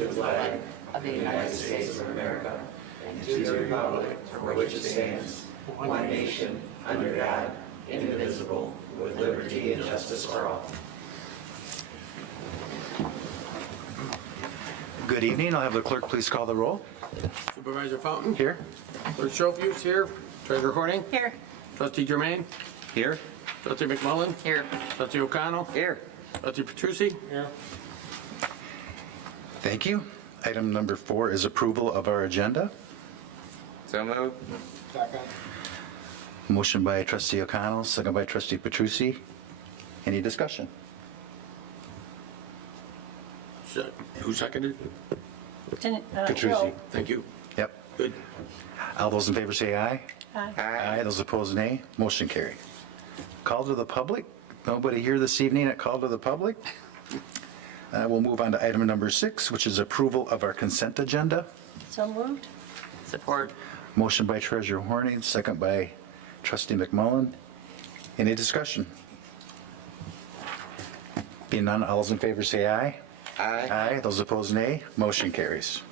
the flag of the United States of America and to the republic for which it stands, one nation, under God, indivisible, with liberty and justice for all. Good evening. I'll have the clerk please call the roll. Supervisor Fountain? Here. Clerk Schofield here. Treasurer Horning? Here. Trustee Germain? Here. Trustee McMullen? Here. Trustee O'Connell? Here. Trustee Petrucci? Here. Thank you. Item number 4 is approval of our agenda. So moved. Second. Motion by trustee O'Connell, second by trustee Petrucci. Any discussion? Who seconded? Petrucci. Joe. Thank you. Yep. Good. All those in favor say aye. Aye. Aye. Those opposed, nay. Motion carried. Call to the public. Nobody here this evening at call to the public. We'll move on to item number 6, which is approval of our consent agenda. So moved. Support. Motion by treasurer Horning, second by trustee McMullen. Any discussion? Being none, all those in favor say aye. Aye. Aye. Those opposed, nay. Motion carries.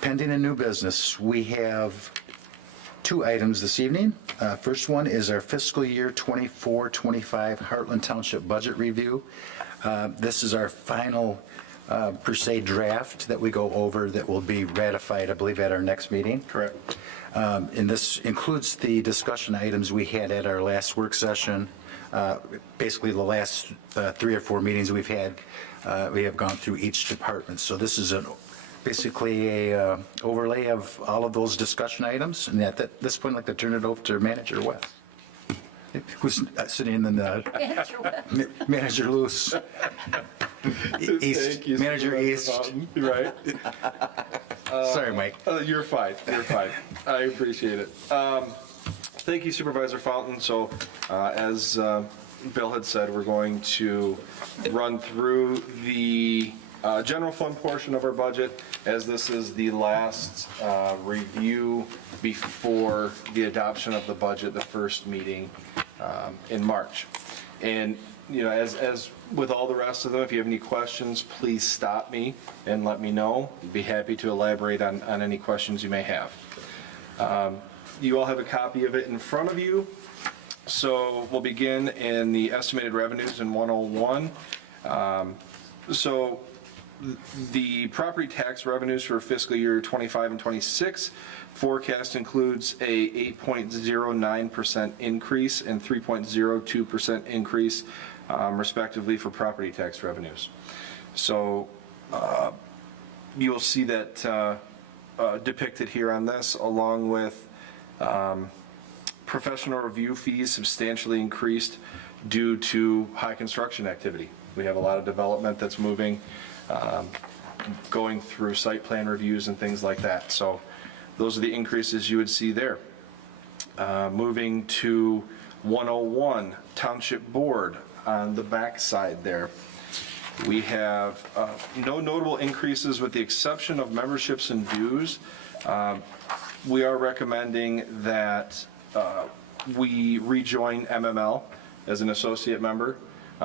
Pending and new business, we have 2 items this evening. First one is our fiscal year 24-25 Heartland Township budget review. This is our final, per se, draft that we go over that will be ratified, I believe, at our next meeting. Correct. And this includes the discussion items we had at our last work session. Basically, the last 3 or 4 meetings we've had, we have gone through each department. So this is basically a overlay of all of those discussion items. And at this point, I'd like to turn it over to Manager West, who's sitting in the Manager Luce. East. Thank you, Manager Supervisor East. Fountain. Right. Sorry, Mike. You're fine. You're fine. I appreciate it. Thank you, Supervisor Fountain. So, as Bill had said, we're going to run through the general fund portion of our budget, as this is the last review before the adoption of the budget, the first meeting in March. And you know, as with all the rest of them, if you have any questions, please stop me and let me know. I'd be happy to elaborate on any questions you may have. You all have a copy of it in front of you. So we'll begin in the estimated revenues in 101. So the property tax revenues for fiscal year 25 and 26 forecast includes a 8.09% increase and 3.02% increase, respectively, for property tax revenues. So you'll see that depicted here on this, along with professional review fees substantially increased due to high construction activity. We have a lot of development that's moving, going through site plan reviews and things like that. So those are the increases you would see there. Moving to 101, Township Board on the back side there. We have no notable increases with the exception of memberships and dues. We are recommending that we rejoin MML as an associate member.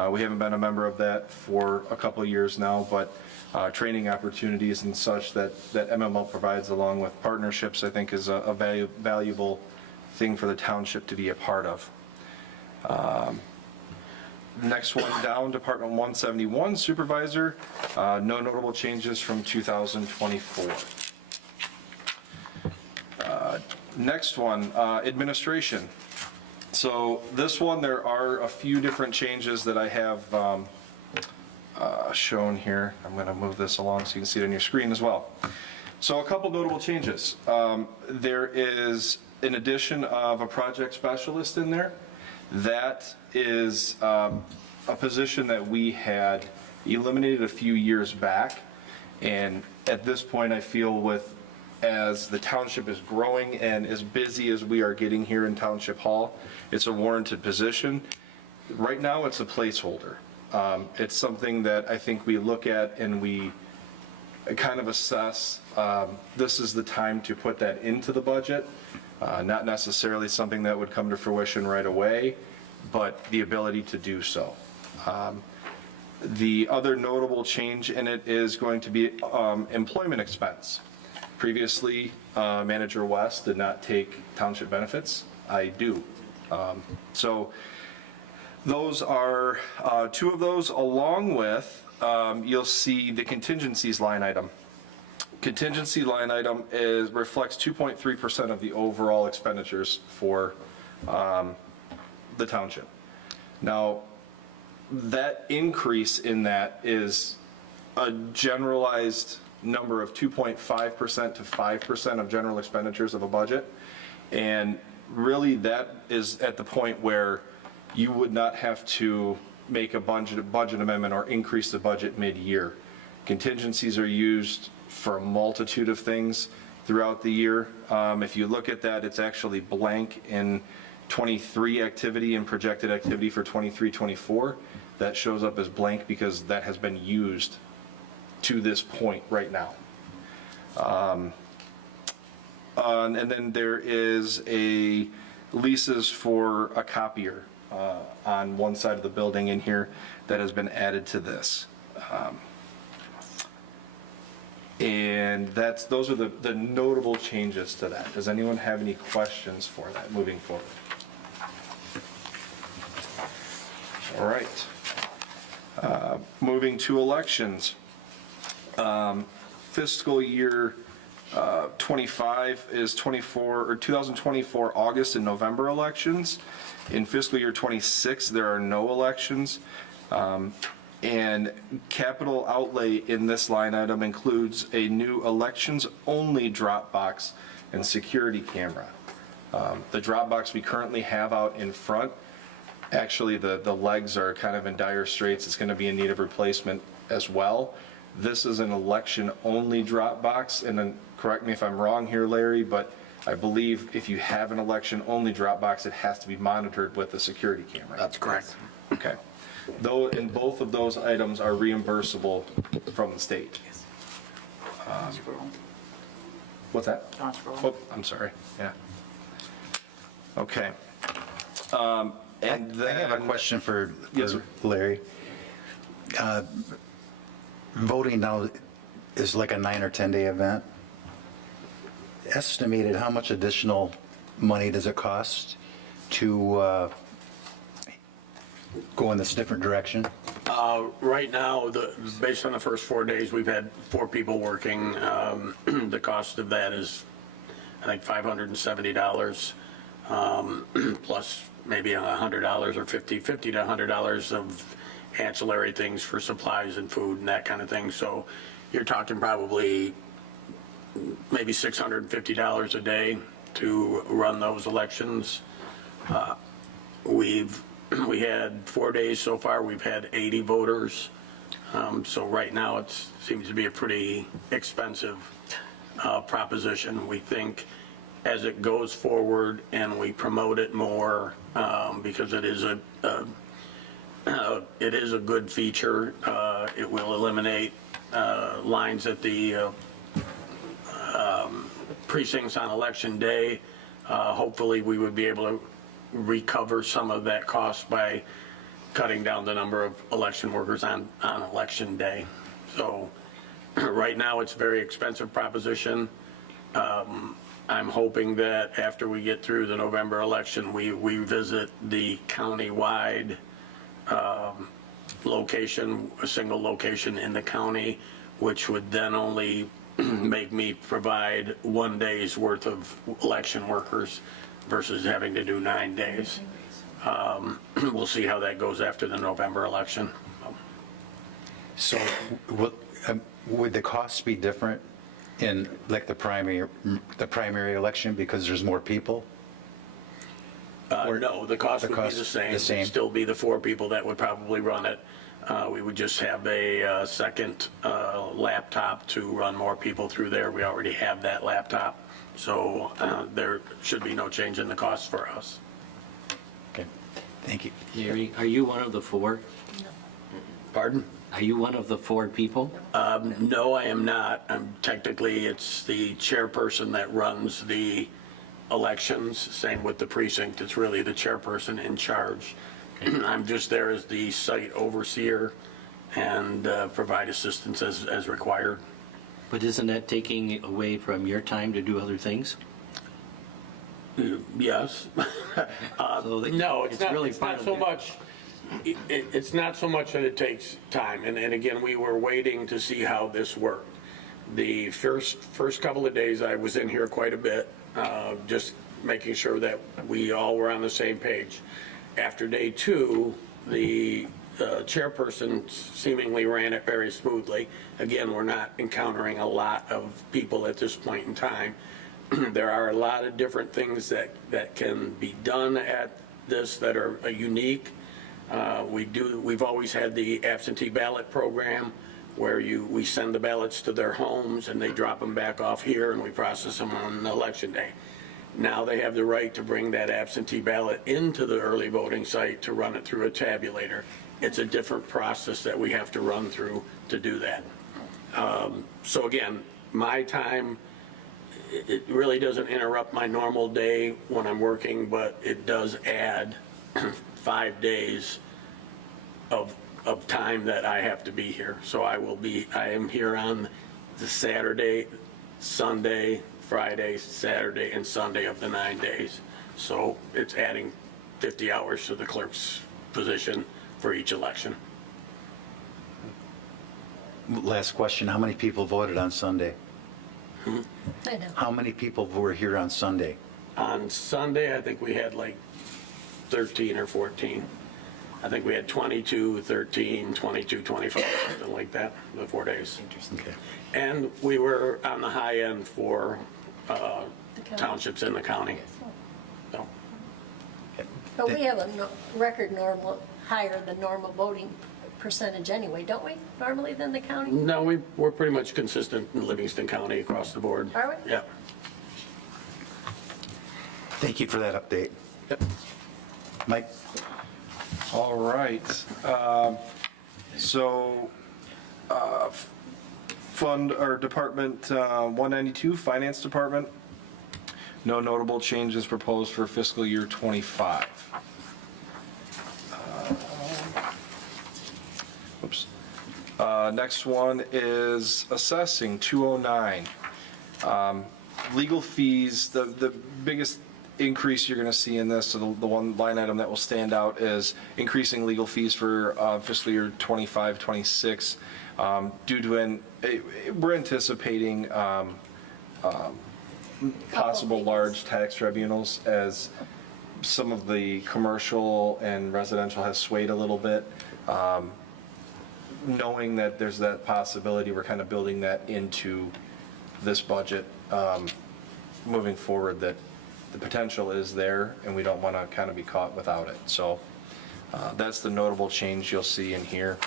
We haven't been a member of that for a couple of years now, but training opportunities and such that MML provides, along with partnerships, I think is a valuable thing for the township to be a part of. Next one down, Department 171, Supervisor. No notable changes from 2024. Next one, Administration. So this one, there are a few different changes that I have shown here. I'm going to move this along so you can see it on your screen as well. So a couple notable changes. There is an addition of a project specialist in there. That is a position that we had eliminated a few years back. And at this point, I feel as the township is growing and as busy as we are getting here in Township Hall, it's a warranted position. Right now, it's a placeholder. It's something that I think we look at and we kind of assess. This is the time to put that into the budget. Not necessarily something that would come to fruition right away, but the ability to do so. The other notable change in it is going to be employment expense. Previously, Manager West did not take township benefits. I do. So those are two of those, along with, you'll see the contingencies line item. Contingency line item reflects 2.3% of the overall expenditures for the township. Now, that increase in that is a generalized number of 2.5% to 5% of general expenditures of a budget. And really that is at the point where you would not have to make a budget amendment or increase the budget mid-year. Contingencies are used for a multitude of things throughout the year. If you look at that, it's actually blank in 23 activity and projected activity for 23-24. That shows up as blank because that has been used to this point right now. And then there is a leases for a copier on one side of the building in here that has been added to this. And those are the notable changes to that. Does anyone have any questions for that moving forward? All right. Moving to elections. Fiscal year 25 is 2024 August and November elections. In fiscal year 26, there are no elections. And capital outlay in this line item includes a new elections-only drop box and security camera. The drop box we currently have out in front, actually the legs are kind of in dire straits. It's going to be in need of replacement as well. This is an election-only drop box, and then correct me if I'm wrong here, Larry, but I believe if you have an election-only drop box, it has to be monitored with a security camera. That's correct. Okay. Though, and both of those items are reimbursable from the state. What's that? Oh, I'm sorry, yeah. Okay. And then. I have a question for Yes, sir. Larry. Voting now is like a 9 or 10-day event. Estimated, how much additional money does it cost to go in this different direction? Right now, based on the first 4 days, we've had 4 people working. The cost of that is, I think, $570, plus maybe $100 or $50 to $100 of ancillary things for supplies and food and that kind of thing. So you're talking probably maybe $650 a day to run those elections. We had 4 days so far, we've had 80 voters. So right now it seems to be a pretty expensive proposition. We think as it goes forward and we promote it more, because it is a good feature, it will eliminate lines at the precincts on election day. Hopefully we would be able to recover some of that cost by cutting down the number of election workers on election day. So right now it's a very expensive proposition. I'm hoping that after we get through the November election, we visit the county-wide location, a single location in the county, which would then only make me provide 1 day's worth of election workers versus having to do 9 days. We'll see how that goes after the November election. So would the costs be different in like the primary election because there's more people? No, the cost would be the same. It'd still be the 4 people that would probably run it. We would just have a second laptop to run more people through there. We already have that laptop. So there should be no change in the cost for us. Okay, thank you. Larry, are you one of the 4? Pardon? Are you one of the 4 people? No, I am not. Technically, it's the chairperson that runs the elections. Same with the precinct. It's really the chairperson in charge. I'm just there as the site overseer and provide assistance as required. But isn't that taking away from your time to do other things? Yes. So No, it's it's not, really it's not part so of it. much, it's not so much that it takes time. And again, we were waiting to see how this worked. The first couple of days, I was in here quite a bit, just making sure that we all were on the same page. After day 2, the chairperson seemingly ran it very smoothly. Again, we're not encountering a lot of people at this point in time. There are a lot of different things that can be done at this that are unique. We've always had the absentee ballot program where we send the ballots to their homes and they drop them back off here and we process them on election day. Now they have the right to bring that absentee ballot into the early voting site to run it through a tabulator. It's a different process that we have to run through to do that. So again, my time, it really doesn't interrupt my normal day when I'm working, but it does add 5 days of time that I have to be here. So I am here on the Saturday, Sunday, Friday, Saturday, and Sunday of the 9 days. So it's adding 50 hours to the clerk's position for each election. Last question, how many people voted on Sunday? I know. How many people were here on Sunday? On Sunday, I think we had like 13 or 14. I think we had 22, 13, 22, 25, something like that, the 4 days. Okay. And we were on the high end for county. townships in the county. So, But we have a record higher than normal voting percentage anyway, don't we, normally than the county? no, we're pretty much consistent in Livingston County across the board. Are we? Yeah. Thank you for that update. Yep. Mike? All right. So, fund or Department 192, Finance Department, no notable changes proposed for fiscal year '25. Oops. Next one is assessing, 209. Legal fees, the biggest increase you're going to see in this, so the one line item that will stand out is increasing legal fees for fiscal year '25, '26, due to we're anticipating possible large tax tribunals as some of the commercial and residential has swayed a little bit. Knowing that there's that possibility, we're kind of building that into this budget moving forward, that the potential is there and we don't want to kind of be caught without it. So that's the notable change you'll see in here.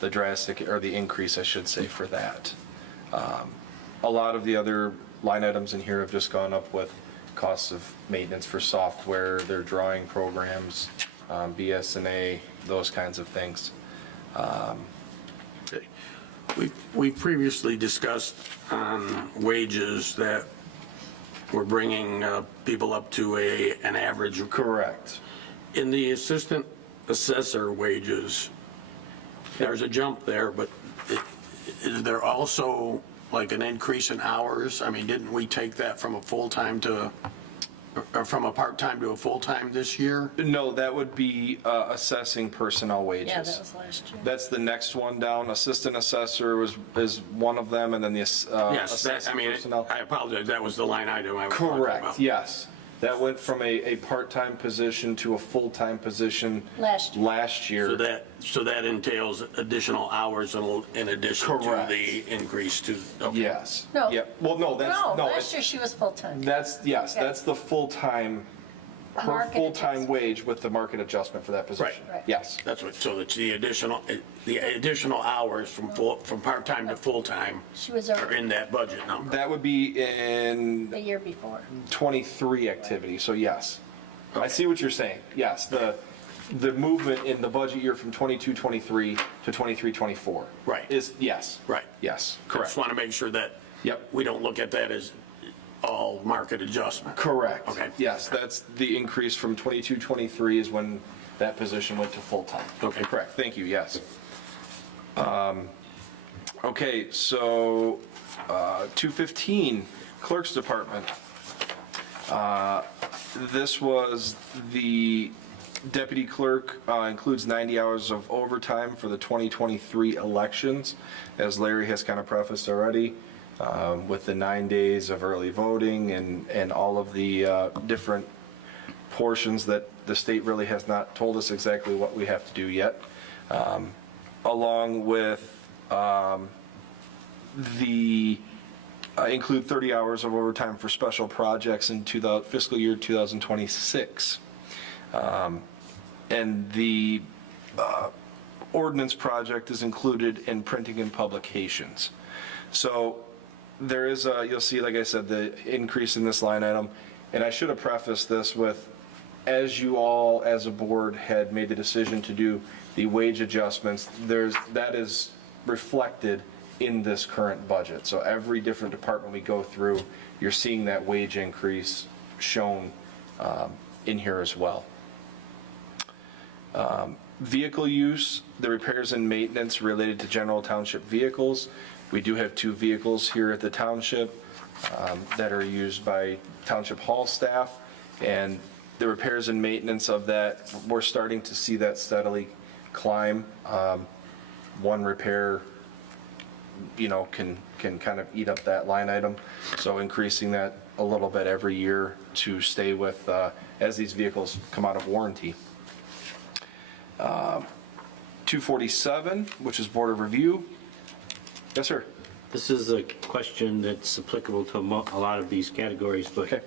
The drastic, or the increase, I should say, for that. A lot of the other line items in here have just gone up with costs of maintenance for software, their drawing programs, BS&A, those kinds of things. Okay. We previously discussed wages that we're bringing people up to an average. Correct. In the assistant assessor wages, there's a jump there, but is there also like an increase in hours? I mean, didn't we take that from a full-time or from a part-time to a full-time this year? No, that would be assessing personnel wages. Yeah, that was last year. That's the next one down. Assistant assessor is one of them, and then the Yes, assessing personnel. I apologize, that was the line item I was talking about. Correct, yes. That went from a part-time position to a full-time position. Last year. Last year. So that entails additional hours in addition to Correct. the increase to, okay. Yes. No. Yep. Well, no, that's, No, no, last it's, year she was full-time. that's, yes, Okay. that's the full-time, her Market full-time adjustment. wage with the market adjustment for that position. Right. Yes. That's what, so it's the additional hours from part-time to full-time She was are in that budget number. That would be in the year before. 23 activity, so yes. I see what you're saying. Yes, the movement in the budget year from 22-23 to 23-24. Right. Is, yes. Right. Yes, I correct. just want to make sure that Yep. we don't look at that as all market adjustment. Correct. Okay. Yes, that's the increase from 22-23 is when that position went to full-time. Okay. Correct, thank you, yes. Okay, so 215, Clerk's Department. This was the deputy clerk, includes 90 hours of overtime for the 2023 elections, as Larry has kind of prefaced already, with the 9 days of early voting and all of the different portions that the state really has not told us exactly what we have to do yet, along with include 30 hours of overtime for special projects in fiscal year 2026. And the ordinance project is included in printing and publications. So there is, you'll see, like I said, the increase in this line item. And I should have prefaced this with, as you all, as a board, had made the decision to do the wage adjustments, that is reflected in this current budget. So every different department we go through, you're seeing that wage increase shown in here as well. Vehicle use, the repairs and maintenance related to general township vehicles. We do have 2 vehicles here at the township that are used by township hall staff, and the repairs and maintenance of that, we're starting to see that steadily climb. One repair, can kind of eat up that line item. So increasing that a little bit every year to stay with, as these vehicles come out of warranty. 247, which is Board of Review. Yes, sir. This is a question that's applicable to a lot of these categories, but Okay.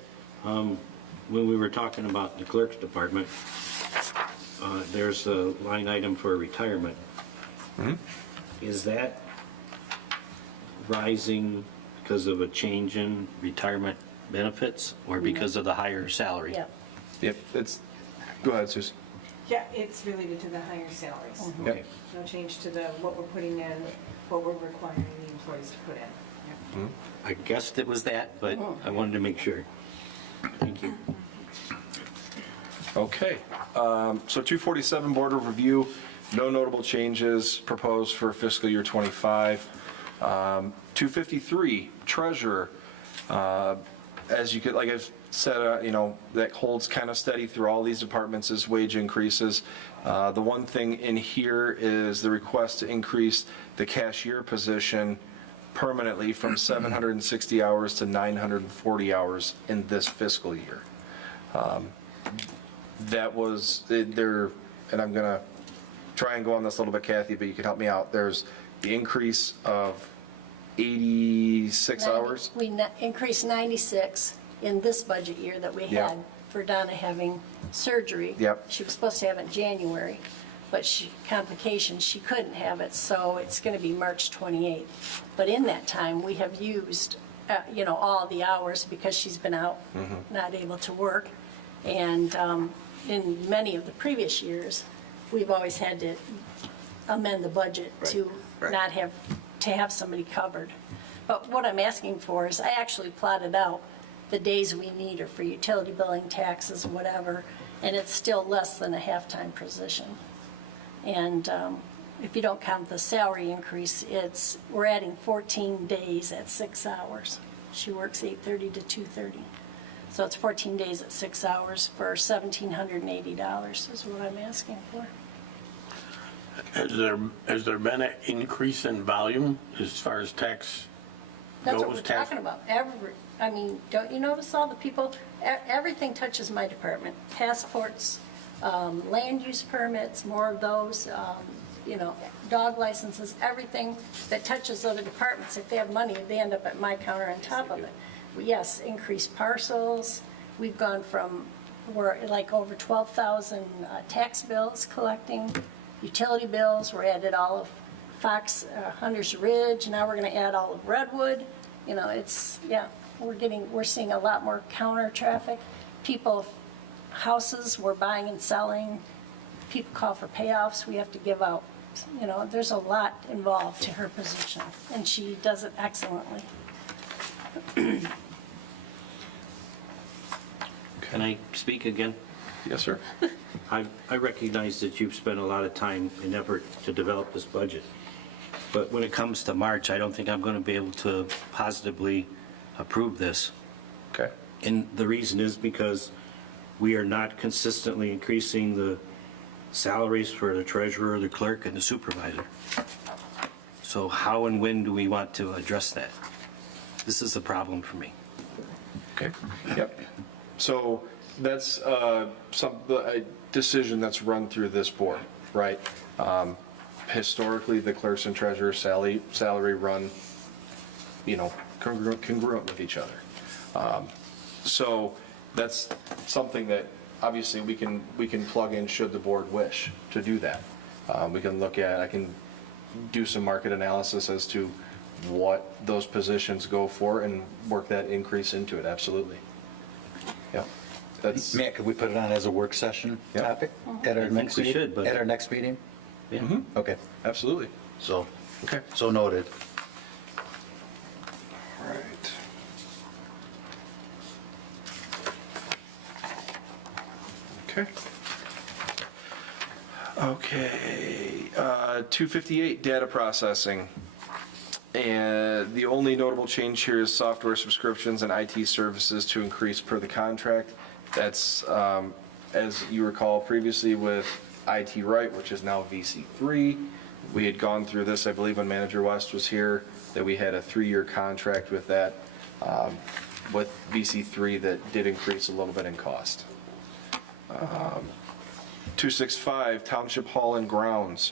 when we were talking about the clerk's department, there's a line item for retirement. Is that rising because of a change in retirement benefits or because of the higher salary? Yeah. Yep, go ahead, Susan. Yeah, it's related to the higher salaries. Yep. No change to what we're putting in, what we're requiring the employees to put in. Yep. I guessed it was that, but I wanted to make sure. Thank you. Okay, so 247, Board of Review, no notable changes proposed for fiscal year '25. 253, Treasurer, as you could, like I've said, that holds kind of steady through all these departments is wage increases. The one thing in here is the request to increase the cashier position permanently from 760 hours to 940 hours in this fiscal year. That was, and I'm going to try and go on this a little bit, Kathy, but you can help me out. There's the increase of 86 hours. We increased 96 in this budget year that we Yeah. had for Donna having surgery. Yep. She was supposed to have it in January, but complications, she couldn't have it, so it's going to be March 28th. But in that time, we have used, all the hours because she's been out, not able to work. And in many of the previous years, we've always had to amend the budget to not have, to have somebody covered. But what I'm asking for is, I actually plotted out the days we need her for utility billing, taxes, whatever, and it's still less than a half-time position. And if you don't count the salary increase, we're adding 14 days at 6 hours. She works 8:30 to 2:30. So it's 14 days at 6 hours for $1,780 is what I'm asking for. Has there been an increase in volume as far as tax That's goes? what we're talking about. Don't you notice all the people, everything touches my department. Passports, land use permits, more of those, dog licenses, everything that touches other departments. If they have money, they end up at my counter on top of it. Yes, increased parcels. We've gone from, we're like over 12,000 tax bills collecting, utility bills. We're added all of Fox, Hunter's Ridge. Now we're going to add all of Redwood. We're seeing a lot more counter traffic. People, houses we're buying and selling. People call for payoffs. We have to give out. There's a lot involved to her position, and she does it excellently. Can I speak again? Yes, sir. I recognize that you've spent a lot of time and effort to develop this budget, but when it comes to March, I don't think I'm going to be able to positively approve this. Okay. And the reason is because we are not consistently increasing the salaries for the treasurer, the clerk, and the supervisor. So how and when do we want to address that? This is the problem for me. Okay, yep. So that's a decision that's run through this board, right? Historically, the clerks and treasurer's salary run, congruent with each other. So that's something that obviously we can plug in should the board wish to do that. We can I can do some market analysis as to what those positions go for and work that increase into it, absolutely. Yeah, that's, Matt, could we put it on as a work session Yeah. topic at our think next we meeting? should, but- At our next meeting? Yeah. Okay, absolutely. so, Okay. so noted. All right. Okay. Okay, 258, data processing. And the only notable change here is software subscriptions and IT services to increase per the contract. That's, as you recall previously with IT Right, which is now VC3. We had gone through this, I believe, when Manager West was here, that we had a 3-year contract with that, with VC3 that did increase a little bit in cost. 265, Township Hall and Grounds.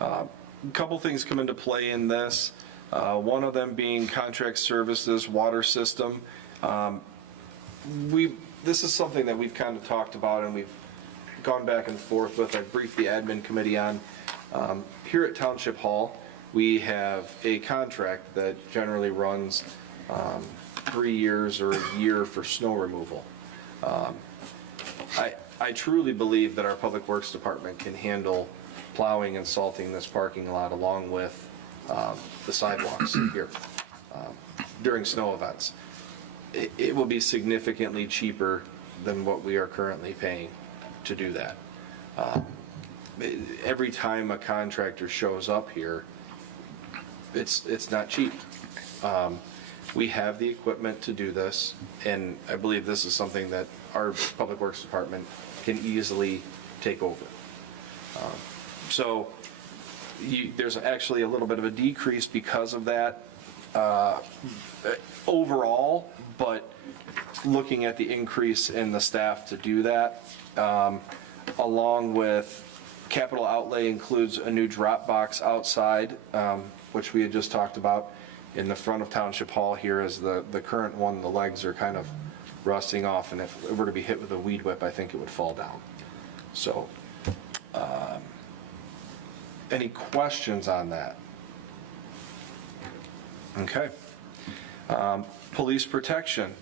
A couple things come into play in this. One of them being contract services, water system. This is something that we've kind of talked about and we've gone back and forth with. I briefed the admin committee on. Here at Township Hall, we have a contract that generally runs 3 years or a year for snow removal. I truly believe that our Public Works Department can handle plowing and salting this parking lot along with the sidewalks here during snow events. It will be significantly cheaper than what we are currently paying to do that. Every time a contractor shows up here, it's not cheap. We have the equipment to do this, and I believe this is something that our Public Works Department can easily take over. So there's actually a little bit of a decrease because of that overall, but looking at the increase in the staff to do that, along with capital outlay includes a new drop box outside, which we had just talked about. In the front of Township Hall here is the current one. The legs are kind of rusting off, and if it were to be hit with a weed whip, I think it would fall down. So, any questions on that? Okay. Police protection.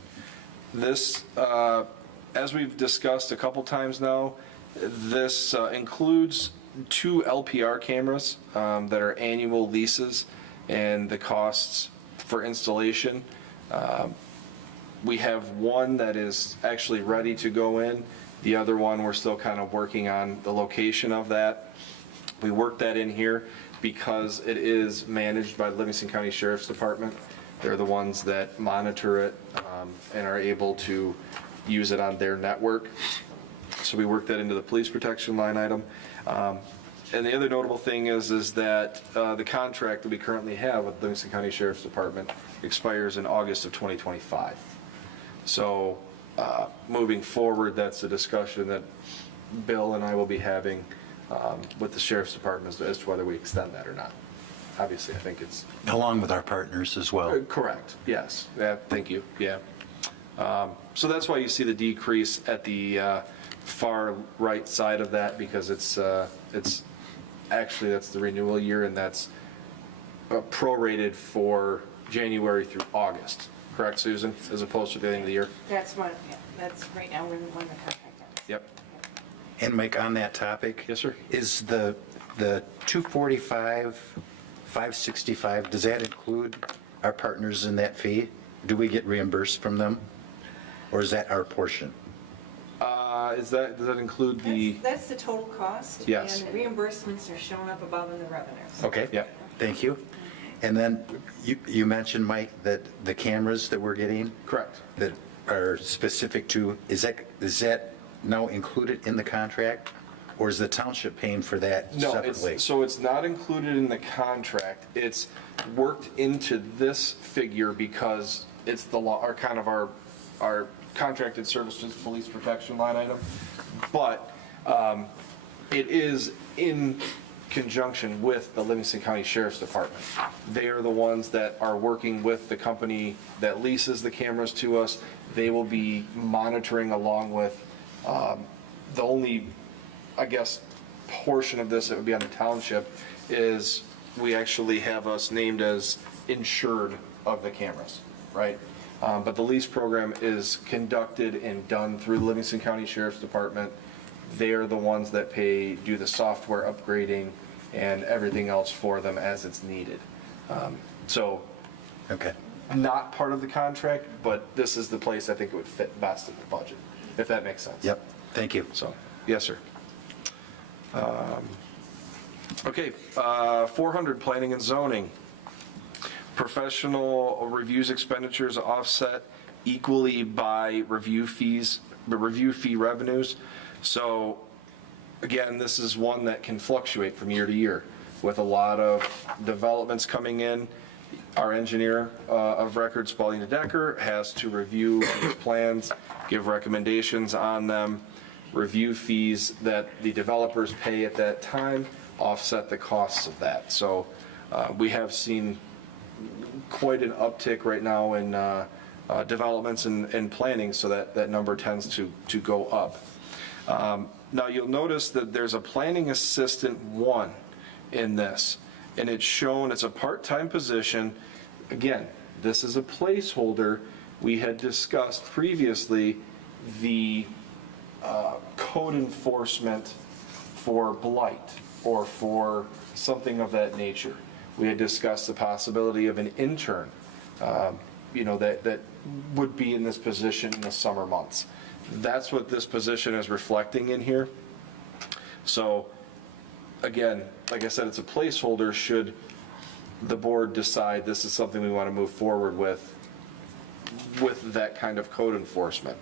This, as we've discussed a couple times now, this includes 2 LPR cameras that are annual leases and the costs for installation. We have one that is actually ready to go in. The other one, we're still kind of working on the location of that. We worked that in here because it is managed by the Livingston County Sheriff's Department. They're the ones that monitor it and are able to use it on their network. So we worked that into the police protection line item. And the other notable thing is that the contract that we currently have with Livingston County Sheriff's Department expires in August of 2025. So moving forward, that's a discussion that Bill and I will be having with the Sheriff's Department as to whether we extend that or not. Obviously, I think it's... Along with our partners as well. Correct, yes. Yeah, thank you, yeah. So that's why you see the decrease at the far right side of that, because it's actually, that's the renewal year, and that's prorated for January through August. Correct, Susan, as opposed to the end of the year? That's what, yeah, that's right now when the contract ends. Yep. And Mike, on that topic. Yes, sir. Is the 245, 565, does that include our partners in that fee? Do we get reimbursed from them? Or is that our portion? Does that include the, That's the total cost. Yes. And reimbursements are showing up above in the revenues. Okay. Yeah. Thank you. And then you mentioned, Mike, that the cameras that we're getting correct? that are specific to, is that now included in the contract? Or is the township paying for that No, separately? so it's not included in the contract. It's worked into this figure because it's the law, our kind of our contracted services police protection line item. But it is in conjunction with the Livingston County Sheriff's Department. They are the ones that are working with the company that leases the cameras to us. They will be monitoring along with the only, I guess, portion of this that would be on the township is we actually have us named as insured of the cameras, right? But the lease program is conducted and done through the Livingston County Sheriff's Department. They're the ones that do the software upgrading and everything else for them as it's needed. So Okay. not part of the contract, but this is the place I think it would fit best in the budget, if that makes sense. Yep. Thank you. So, yes, sir. Okay, 400, planning and zoning. Professional reviews expenditures offset equally by review fee revenues. So, again, this is one that can fluctuate from year to year with a lot of developments coming in. Our engineer of record, Spalding Decker, has to review these plans, give recommendations on them. Review fees that the developers pay at that time offset the costs of that. So we have seen quite an uptick right now in developments and planning, so that number tends to go up. Now you'll notice that there's a planning assistant 1 in this, and it's shown, it's a part-time position. Again, this is a placeholder. We had discussed previously the code enforcement for blight or for something of that nature. We had discussed the possibility of an intern, that would be in this position in the summer months. That's what this position is reflecting in here. So, again, like I said, it's a placeholder should the board decide this is something we want to move forward with that kind of code enforcement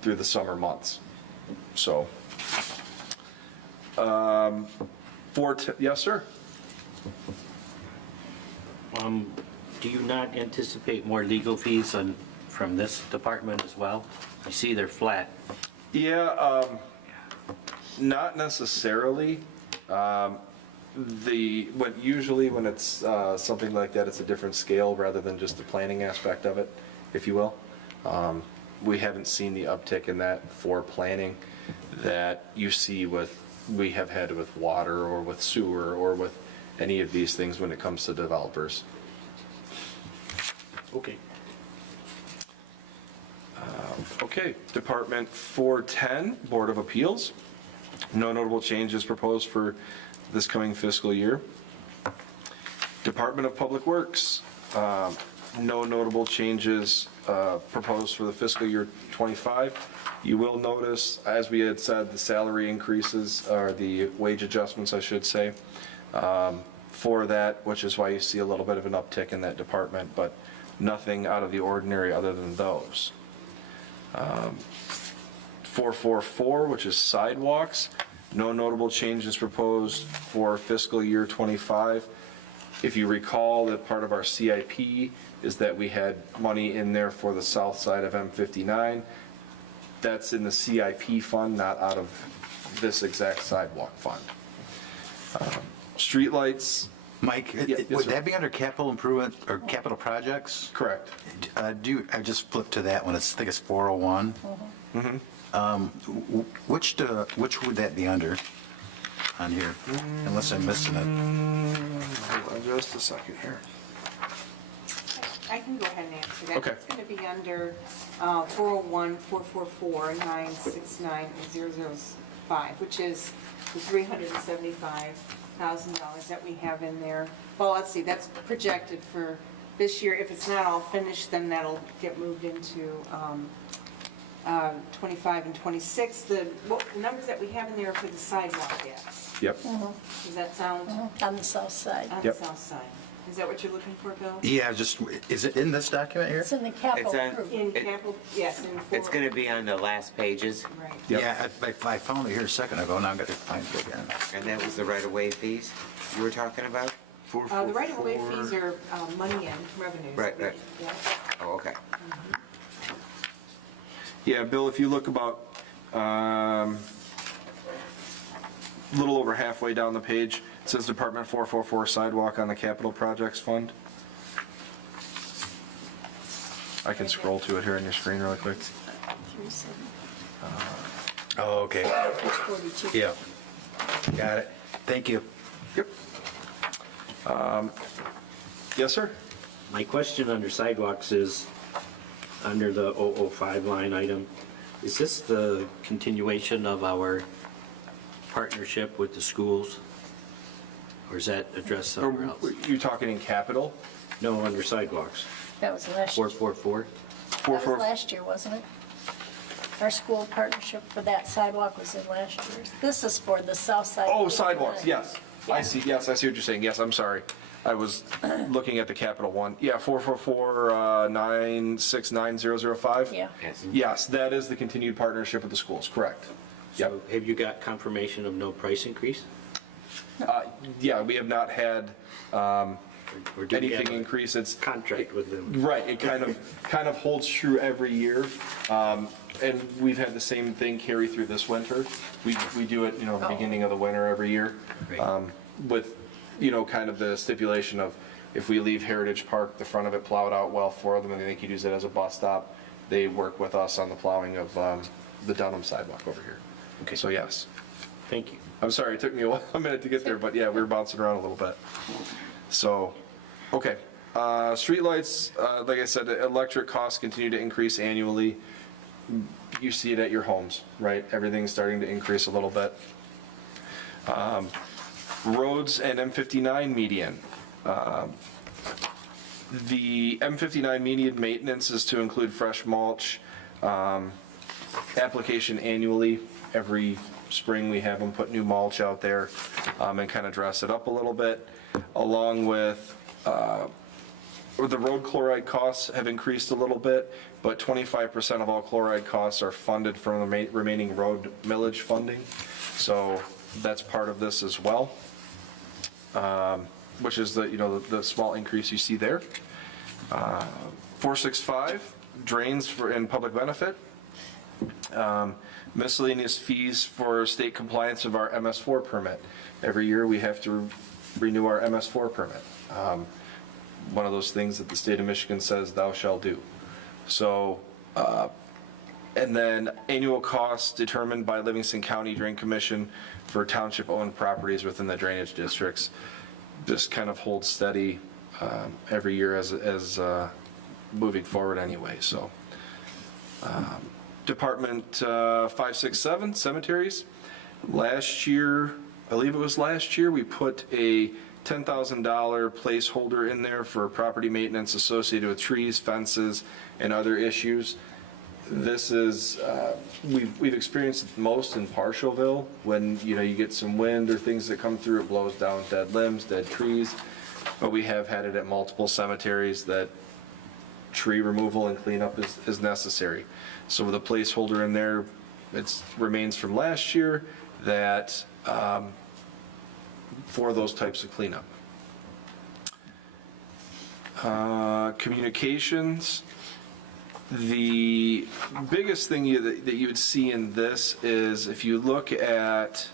through the summer months. So, yes, sir? Do you not anticipate more legal fees from this department as well? I see they're flat. Yeah, not necessarily. Usually when it's something like that, it's a different scale rather than just the planning aspect of it, if you will. We haven't seen the uptick in that for planning that you see we have had with water or with sewer or with any of these things when it comes to developers. Okay. Okay, Department 410, Board of Appeals. No notable changes proposed for this coming fiscal year. Department of Public Works, no notable changes proposed for the fiscal year 25. You will notice, as we had said, the salary increases, or the wage adjustments, I should say, for that, which is why you see a little bit of an uptick in that department, but nothing out of the ordinary other than those. 444, which is sidewalks, no notable changes proposed for fiscal year 25. If you recall, that part of our CIP is that we had money in there for the south side of M59. That's in the CIP fund, not out of this exact sidewalk fund. Streetlights. Mike, yes, would sir. that be under capital improvement or capital projects? Correct. I just flipped to that one. I think it's 401. Which would that be under on here? Unless I'm missing it. Hold on just a second here. I can go ahead and answer that. Okay. It's going to be under 401-444-969-005, which is the $375,000 that we have in there. Well, let's see, that's projected for this year. If it's not all finished, then that'll get moved into 25 and 26, the numbers that we have in there are for the sidewalk gas. Yep. Does that sound On the south side. on the south side? Is that what you're looking for, Bill? Yeah, just, is it in this document here? It's in the capital It's on- improvement. In capital, yes, in 4. It's going to be on the last pages, Right. Yep. Yeah, I found it here a second ago, now I'm gonna find it again. and that was the right-of-way fees you were talking about? The right-of-way fees are money in, revenues. Right. Yeah. Oh, okay. Yeah, Bill, if you look about a little over halfway down the page, it says Department 444 sidewalk on the capital projects fund. I can scroll to it here on your screen really quick. 37, Oh, okay, 42. yeah. Got it. Thank you. Yep. Yes, sir? My question under sidewalks is, under the 005 line item, is this the continuation of our partnership with the schools? Or is that addressed somewhere else? You talking in capital? No, under sidewalks. That was last year. 444? That was last year, wasn't it? Our school partnership for that sidewalk was in last year's. This is for the south side. Oh, sidewalks, yes. I Yeah. see, yes, I see what you're saying. Yes, I'm sorry. I was looking at the capital one. Yeah, 444-969-005? Yeah. Yes. Yes, that is the continued partnership with the schools, correct. Yep. So have you got confirmation of no price increase? Yeah, we have not had Or do we have anything a increase. It's, contract with them? right, it kind of holds true every year. And we've had the same thing carry through this winter. We do it, the beginning of the winter every year. Right. With, kind of the stipulation of if we leave Heritage Park, the front of it plowed out well for them and they could use it as a bus stop, they work with us on the plowing of the Dunham sidewalk over here. Okay. So yes. Thank you. I'm sorry, it took me a minute to get there, but yeah, we were bouncing around a little bit. So, okay. Streetlights, like I said, electric costs continue to increase annually. You see it at your homes, right? Everything's starting to increase a little bit. Roads and M59 median. The M59 median maintenance is to include fresh mulch, application annually. Every spring, we have them put new mulch out there and kind of dress it up a little bit, along with the road chloride costs have increased a little bit, but 25% of all chloride costs are funded from the remaining road millage funding. So that's part of this as well, which is the small increase you see there. 465, drains in public benefit. Miscellaneous fees for state compliance of our MS4 permit. Every year we have to renew our MS4 permit. One of those things that the state of Michigan says thou shalt do. So, and then annual costs determined by Livingston County Drain Commission for township-owned properties within the drainage districts. This kind of holds steady every year as moving forward anyway, so. Department 567, cemeteries. Last year, I believe it was last year, we put a $10,000 placeholder in there for property maintenance associated with trees, fences, and other issues. This is, we've experienced it most in Parshallville, when, you get some wind or things that come through, it blows down dead limbs, dead trees. But we have had it at multiple cemeteries that tree removal and cleanup is necessary. So with a placeholder in there, it remains from last year that for those types of cleanup. Communications. The biggest thing that you would see in this is if you look at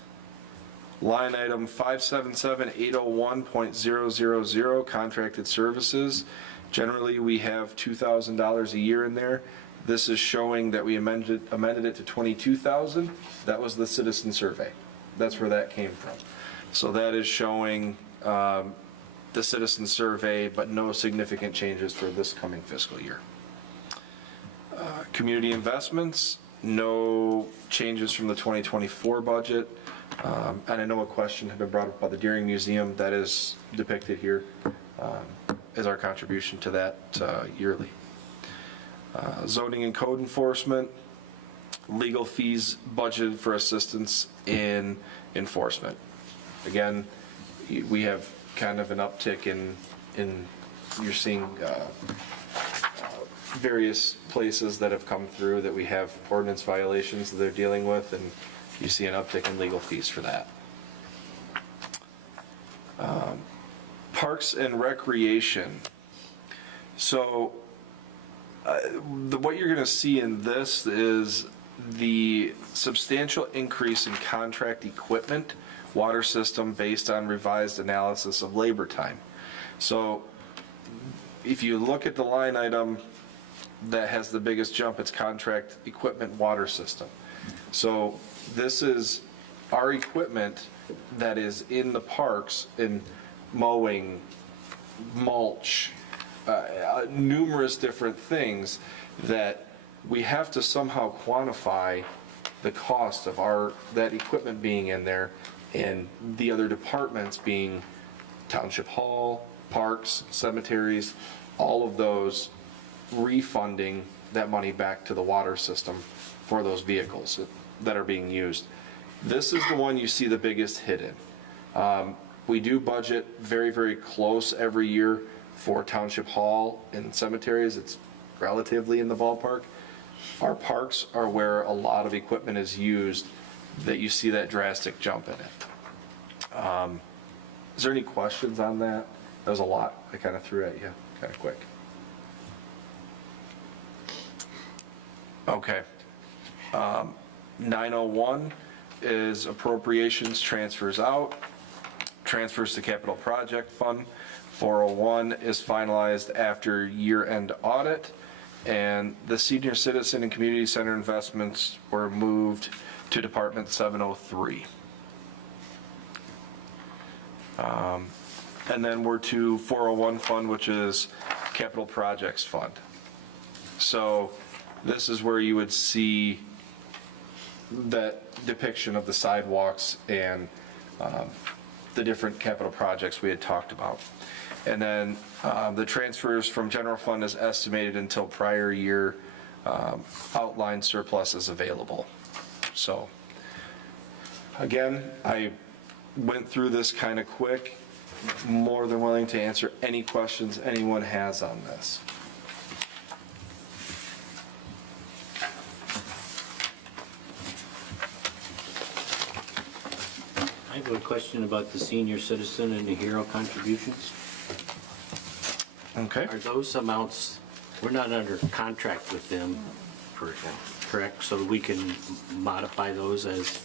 line item 577-801.000, contracted services. Generally, we have $2,000 a year in there. This is showing that we amended it to $22,000. That was the citizen survey. That's where that came from. So that is showing the citizen survey, but no significant changes for this coming fiscal year. Community investments, no changes from the 2024 budget. And I know a question had been brought up by the Deering Museum that is depicted here as our contribution to that yearly. Zoning and code enforcement, legal fees budgeted for assistance in enforcement. Again, we have kind of an uptick in you're seeing various places that have come through that we have ordinance violations that they're dealing with, and you see an uptick in legal fees for that. Parks and Recreation. So what you're going to see in this is the substantial increase in contract equipment, water system based on revised analysis of labor time. So if you look at the line item that has the biggest jump, it's contract equipment water system. So this is our equipment that is in the parks in mowing, mulch, numerous different things that we have to somehow quantify the cost of that equipment being in there, and the other departments being Township Hall, parks, cemeteries, all of those refunding that money back to the water system for those vehicles that are being used. This is the one you see the biggest hit in. We do budget very, very close every year for Township Hall and cemeteries. It's relatively in the ballpark. Our parks are where a lot of equipment is used that you see that drastic jump in it. Is there any questions on that? That was a lot I kind of threw at you, kind of quick. Okay. 901 is appropriations, transfers out, transfers to capital project fund. 401 is finalized after year-end audit, and the senior citizen and community center investments were moved to Department 703. And then we're to 401 fund, which is capital projects fund. So this is where you would see that depiction of the sidewalks and the different capital projects we had talked about. And then the transfers from general fund is estimated until prior year outlined surplus is available. So again, I went through this kind of quick. More than willing to answer any questions anyone has on this. I have a question about the senior citizen and the hero contributions. Okay. Are those amounts, we're not under contract with them, correct? So we can modify those as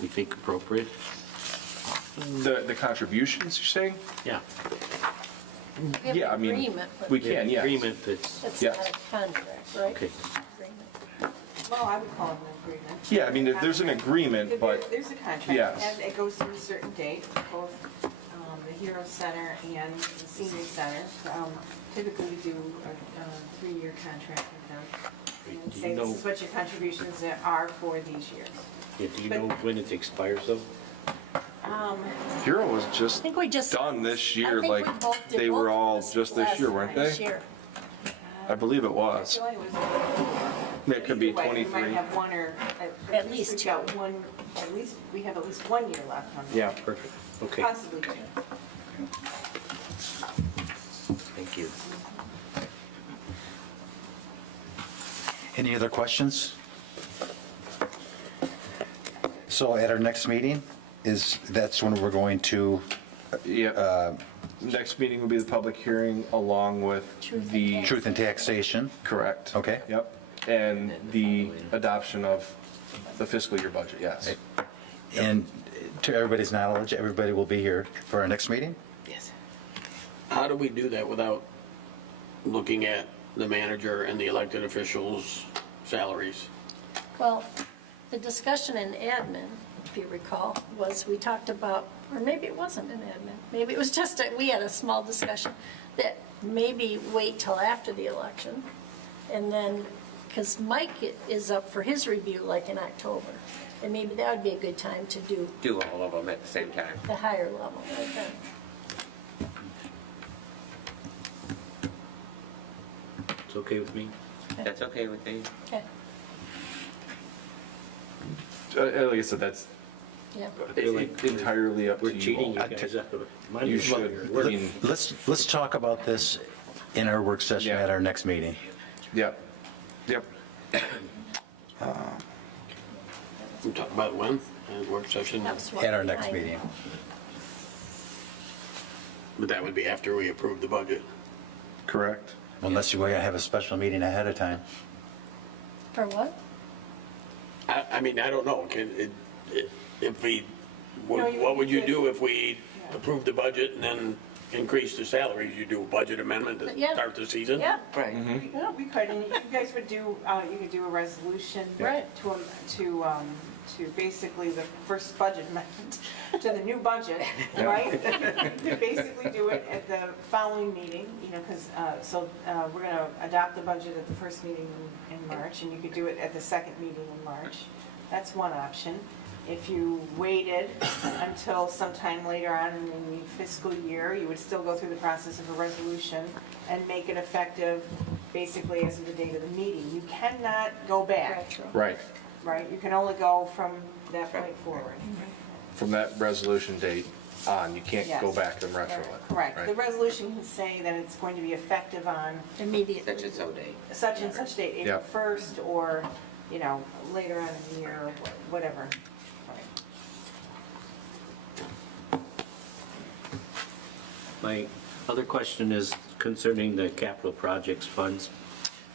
we think appropriate? The contributions, you're saying? Yeah. We have Yeah, I an mean, agreement with we them. can, yes. Agreement that's, It's yes. not a contract, right? okay. Agreement. Well, I would call it an agreement. Yeah, I mean, there's an agreement, but There's a contract, yes. and it goes through a certain date, both the Hero Center and the Senior Center. Typically, we do a 3-year contract with them. And Do you say, know- this is what your contributions are for these years. Yeah, do you know when it expires though? Hero was I just think we just. done this year, I think like, we both did they both were of all us just this last year, weren't this they? year. I believe it I was. feel like it was. It could be Either way, We 23. might have one or, At least we've two. got one, we have at least 1 year left on that. Yeah. Perfect. Okay, Possibly 2. thank you. Any other questions? So at our next meeting, that's when we're going to, Yeah. Next meeting will be the public hearing along with Truth and the. tax. truth and taxation. Correct. Okay. Yep. And the adoption of the fiscal year budget, yes. And to everybody's knowledge, everybody will be here for our next meeting? How do we do that without looking at the manager and the elected officials' salaries? Well, the discussion in admin, if you recall, was we talked about, or maybe it wasn't in admin, maybe it was just, we had a small discussion, that maybe wait till after the election, and then, because Mike is up for his review like in October, and maybe that would be a good time to do Do all of them at the same time. the higher level like that. It's okay with me? That's okay with me. Okay. Like I said, that's Yeah. entirely up to We're you cheating you all. guys out of money. You should, I mean, Let's talk about this in our work session Yeah. at our next meeting. yep, yep. We talk about when, work session, That's what At our next I- meeting. but that would be after we approve the budget. Correct. Unless you want to have a special meeting ahead of time. For what? I mean, I don't know, if we, No, what would you could- do if we approve the budget and then increase the salaries? You do a budget amendment to Yeah. start the season? Yeah. Right. Yeah, we could, and you guys would do, you could do a resolution. Right. To basically the first budget amendment to the new budget, right? You could basically do it at the following meeting, because, we're going to adopt the budget at the first meeting in March, and you could do it at the second meeting in March. That's one option. If you waited until sometime later on in the fiscal year, you would still go through the process of a resolution and make it effective basically as of the date of the meeting. You cannot go back, Retro. Right, right? You can only go from that point forward. from that resolution date on, you can't go Yes. back and retro it. Correct. Right. The resolution can say that it's going to be effective on Immediately. Such and so date. such and such date, April Yeah. 1st, or, later on in the year, or whatever. My other question is concerning the capital projects funds.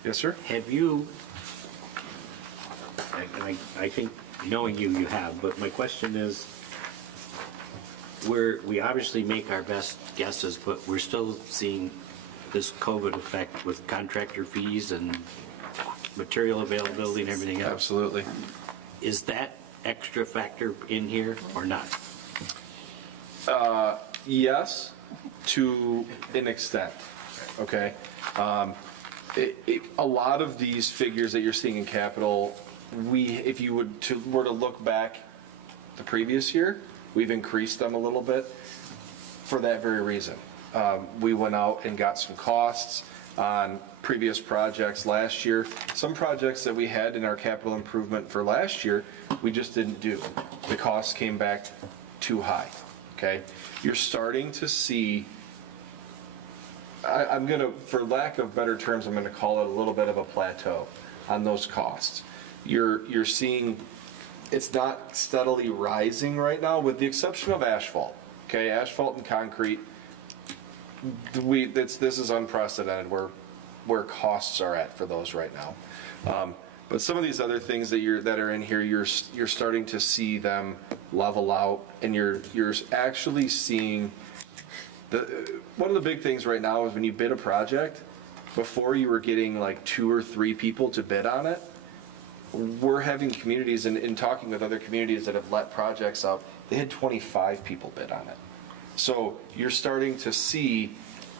Yes, sir? Have you, I think, knowing you, you have, but my question is, we obviously make our best guesses, but we're still seeing this COVID effect with contractor fees and material availability and everything else. Absolutely. Is that extra factor in here or not? Yes, to an extent, okay? A lot of these figures that you're seeing in capital, if you were to look back the previous year, we've increased them a little bit for that very reason. We went out and got some costs on previous projects last year. Some projects that we had in our capital improvement for last year, we just didn't do. The costs came back too high, okay? You're starting to see, I'm gonna, for lack of better terms, I'm gonna call it a little bit of a plateau on those costs. You're seeing, it's not steadily rising right now, with the exception of asphalt, okay? Asphalt and concrete, this is unprecedented where costs are at for those right now. But some of these other things that are in here, you're starting to see them level out, and you're actually seeing one of the big things right now is when you bid a project, before you were getting like 2 or 3 people to bid on it, we're having communities, and in talking with other communities that have let projects out, they had 25 people bid on it. So you're starting to see,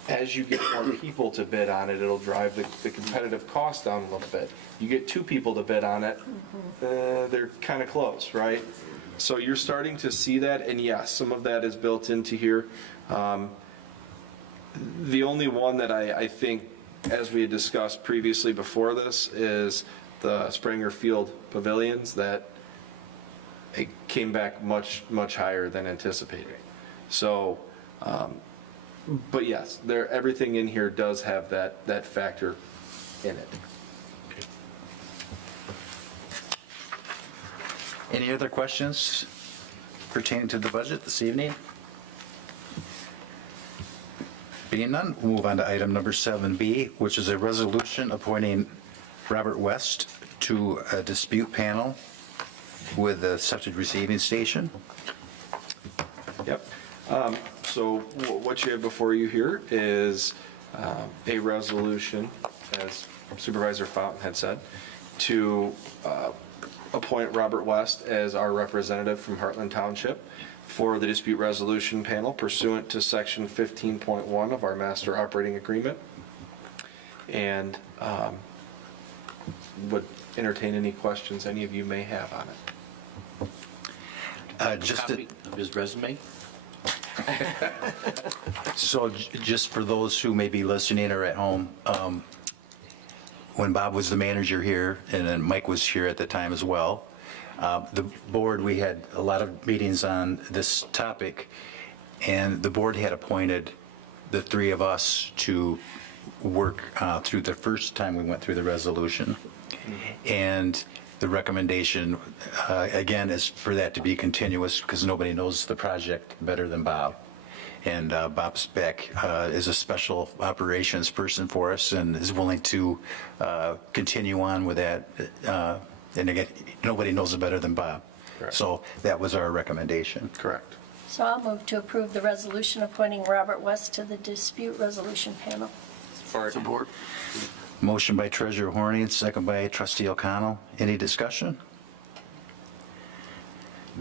as you get more people to bid on it, it'll drive the competitive cost down a little bit. You get 2 people to bid on it, they're kind of close, right? So you're starting to see that, and yes, some of that is built into here. The only one that I think, as we had discussed previously before this, is the Springer Field pavilions, that it came back much, much higher than anticipated. So, but yes, everything in here does have that factor in it. Any other questions pertaining to the budget this evening? Being none, we'll move on to item number 7B, which is a resolution appointing Robert West to a dispute panel with the septic receiving station. Yep. So what you have before you here is a resolution, as Supervisor Fountain had said, to appoint Robert West as our representative from Heartland Township for the dispute resolution panel pursuant to section 15.1 of our master operating agreement. And would entertain any questions any of you may have on it. Copy of his resume? So just for those who may be listening or at home, when Bob was the manager here, and then Mike was here at the time as well, The board, we had a lot of meetings on this topic, and the board had appointed the three of us to work through the first time we went through the resolution. And the recommendation, again, is for that to be continuous because nobody knows the project better than Bob. And Bob Speck is a special operations person for us and is willing to continue on with that. And again, nobody knows it better than Bob. Correct. So that was our recommendation. Correct. So I'll move to approve the resolution appointing Robert West to the dispute resolution panel. Support. Motion by Treasurer Horning, second by Trustee O'Connell. Any discussion?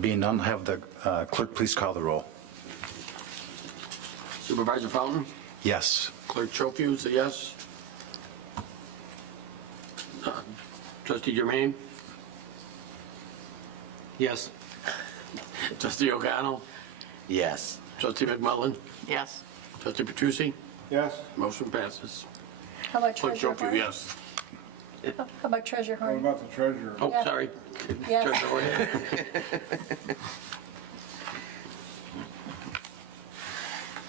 Being none, have the clerk please call the roll. Supervisor Fountain? Yes. Clerk Chofu is a yes. Trustee Jermaine? Yes. Trustee O'Connell? Yes. Trustee McMullen? Yes. Trustee Petrusi? Yes. Motion passes. How about Clerk Treasurer Chofu, Horn? yes. How about Treasurer What Horn? about the treasurer? Oh, Yeah. sorry. Yes. Treasurer Horn.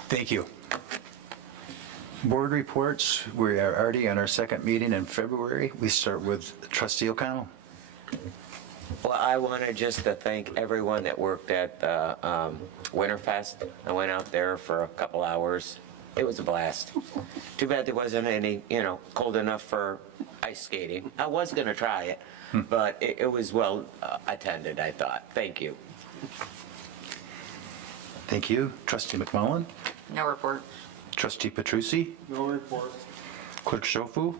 Thank you. Board reports, we are already on our second meeting in February. We start with Trustee O'Connell. Well, I wanted just to thank everyone that worked at Winterfest. I went out there for a couple hours. It was a blast. Too bad there wasn't any, cold enough for ice skating. I was going to try it, but it was well attended, I thought. Thank you. Thank you. Trustee McMullen. No report. Trustee Petrusi. No report. Clerk Schofu.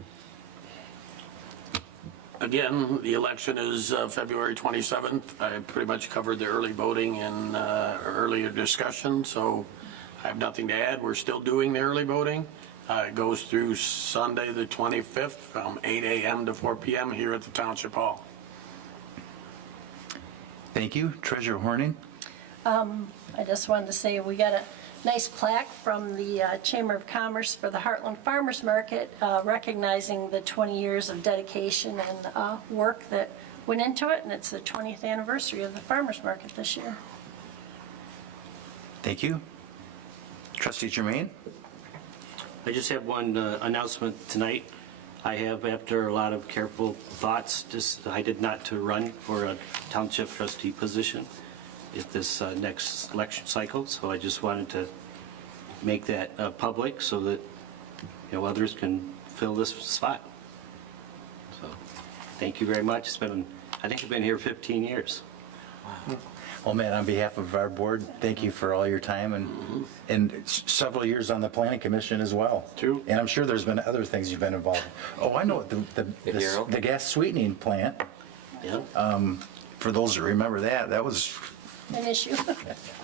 Again, the election is February 27th. I pretty much covered the early voting in earlier discussion, so I have nothing to add. We're still doing the early voting. It goes through Sunday, the 25th, from 8 a.m. to 4 p.m. here at the Township Hall. Thank you. Treasurer Horning. I just wanted to say we got a nice plaque from the Chamber of Commerce for the Heartland Farmers Market, recognizing the 20 years of dedication and work that went into it, and it's the 20th anniversary of the Farmers Market this year. Thank you. Trustee Jermaine. I just have one announcement tonight. I have, after a lot of careful thoughts, decided not to run for a township trustee position at this next election cycle, so I just wanted to make that public so that, others can fill this spot. So, thank you very much. I think I've been here 15 years. Well, Matt, on behalf of our board, thank you for all your time and several years on the planning commission as well. True. And I'm sure there's been other things you've been involved in. Oh, I know, Hero? the gas sweetening plant. Yeah. For those that remember that was An issue.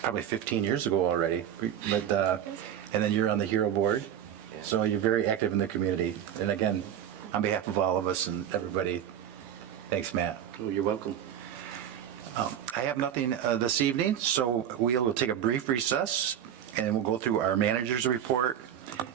probably 15 years ago already. But, and then you're on the HERO board, so you're very active in the community. And again, on behalf of all of us and everybody, thanks, Matt. Oh, you're welcome. I have nothing this evening, so we will take a brief recess, and we'll go through our manager's report,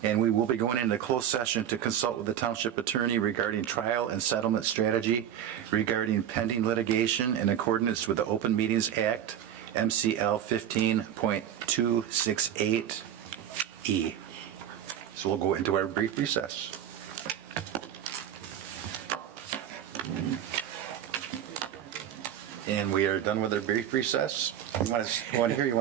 and we will be going into closed session to consult with the township attorney regarding trial and settlement strategy, regarding pending litigation in accordance with the Open Meetings Act, MCL 15.268E. So we'll go into our brief recess. And we are done with our brief recess. You want to hear, you want to